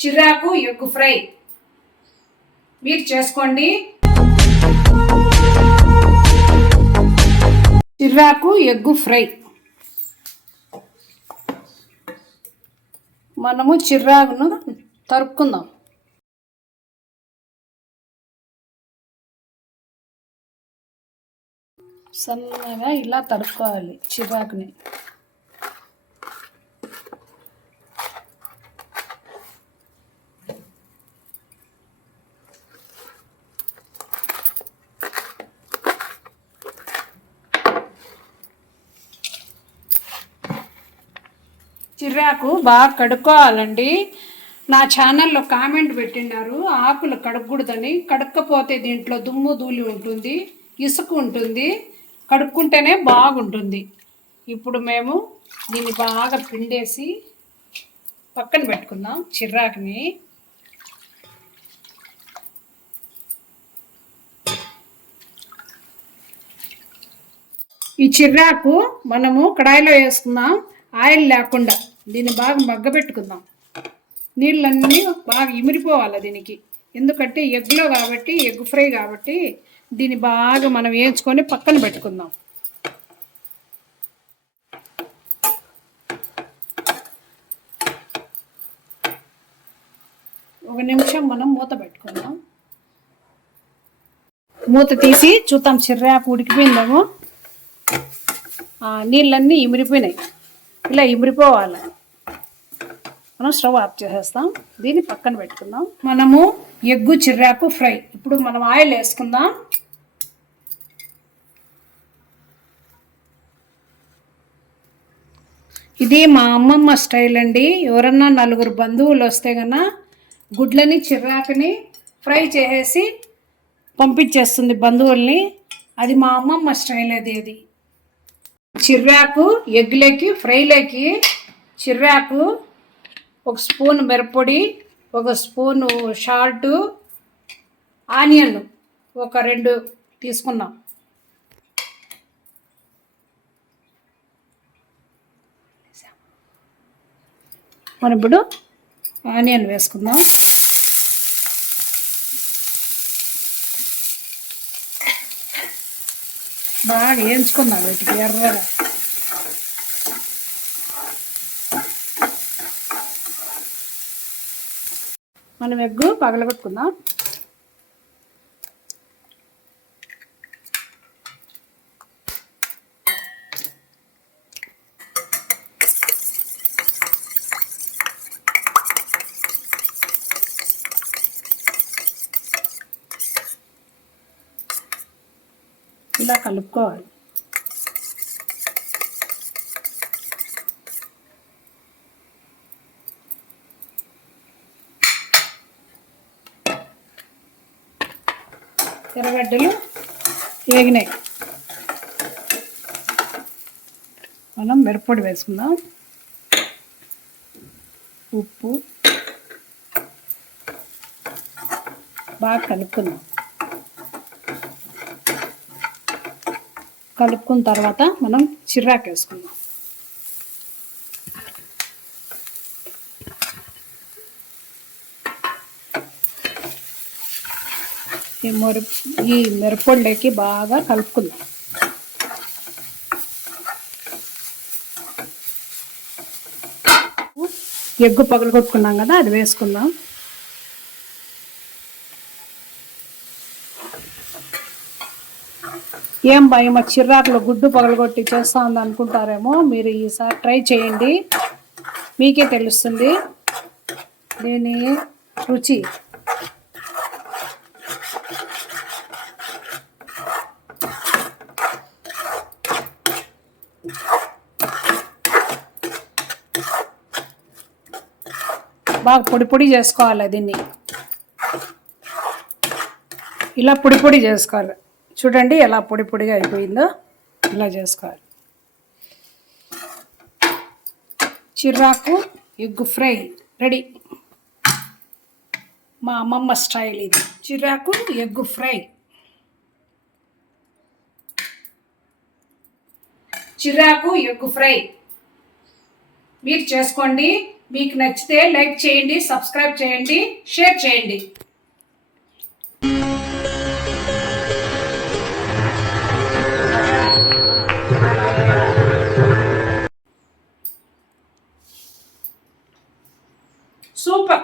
చిర్రాకు egg fry మీరు చేసుకోండి. చిర్రాకు egg fry. మనము చిర్రాకును తరుక్కుందాం. సన్నగా ఇలా తరుక్కోవాలి చిర్రాకుని. చిర్రాకు బాగా కడుక్కోవాలండి. నా ఛానల్లో కామెంట్ పెట్టినారు ఆకులు కడగకూడదని. కడక్కపోతే దీంట్లో దుమ్ము ధూళి ఉంటుంది, ఇసుక ఉంటుంది, కడుక్కుంటేనే బాగుంటుంది. ఇప్పుడు మేము దీన్ని బాగా పిండేసి పక్కన పెట్టుకుందాం చిర్రాకుని. ఈ చిర్రాకు మనము కడాయిలో వేసుకుందాం, ఆయిల్ లేకుండా. దీన్ని బాగా మగ్గబెట్టుకుందాం. నీళ్ళన్నీ బాగా ఇమిరిపోవాలి దీనికి, ఎందుకంటే ఎగ్లో కాబట్టి, ఎగ్ ఫ్రై కాబట్టి దీన్ని బాగా మనం వేయించుకొని పక్కన పెట్టుకుందాం. ఒక నిమిషం మనం మూత పెట్టుకుందాం. మూత తీసి చూద్దాం చిర్రాకు ఉడికిపోయిందేమో. నీళ్ళన్నీ ఇమిరిపోయినాయి. ఇలా ఇమిరిపోవాలి. మనం స్టవ్ ఆఫ్ చేసేస్తాం. దీన్ని పక్కన పెట్టుకుందాం. మనము ఎగ్గు చిర్రాకు ఫ్రై. ఇప్పుడు మనం ఆయిల్ వేసుకుందాం. ఇది మా అమ్మమ్మ స్టైల్ అండి. ఎవరన్నా నలుగురు బంధువులు వస్తే కన్నా గుడ్లని చిర్రాకుని ఫ్రై చేసేసి పంపించేస్తుంది బంధువుల్ని. అది మా అమ్మమ్మ స్టైల్. అది చిర్రాకు ఎగ్లోకి ఫ్రైలోకి చిర్రాకు ఒక స్పూన్ మిరప్పొడి, ఒక స్పూను సాల్టు, ఆనియన్ ఒక 2 తీసుకున్నాం. మనం ఇప్పుడు ఆనియన్ వేసుకుందాం. బాగా వేయించుకుందాం వీటికి ఎర్రగా. మనం ఎగ్గు పగలగొట్టుకుందాం. ఇలా కలుపుకోవాలి. ఎర్రగడ్డలు వేగినాయి. మనం మిరప్పొడి వేసుకుందాం, ఉప్పు బాగా కలుపుకుందాం. కలుపుకున్న తర్వాత మనం చిర్రాకు వేసుకుందాం. ఈ మిరప్పొడిలోకి బాగా కలుపుకుందాం. ఎగ్గు పగలగొట్టుకున్నాం కదా, అది వేసుకుందాం. ఏం భయం, మా చిర్రాకులో గుడ్డు పగలగొట్టి చేస్తా ఉంది అనుకుంటారేమో. మీరు ఈసారి ట్రై చేయండి, మీకే తెలుస్తుంది దీని రుచి. బాగా పొడి పొడి చేసుకోవాలి దీన్ని. ఇలా పొడి పొడి చేసుకోవాలి. చూడండి ఎలా పొడి పొడిగా అయిపోయిందో. ఇలా చేసుకోవాలి. చిర్రాకు ఎగ్ ఫ్రై రెడీ. మా అమ్మమ్మ స్టైల్ ఇది, చిర్రాకు ఎగ్ ఫ్రై. చిర్రాకు ఎగ్ ఫ్రై మీరు చేసుకోండి. మీకు నచ్చితే లైక్ చేయండి, సబ్స్క్రైబ్ చేయండి, షేర్ చేయండి. సూపర్.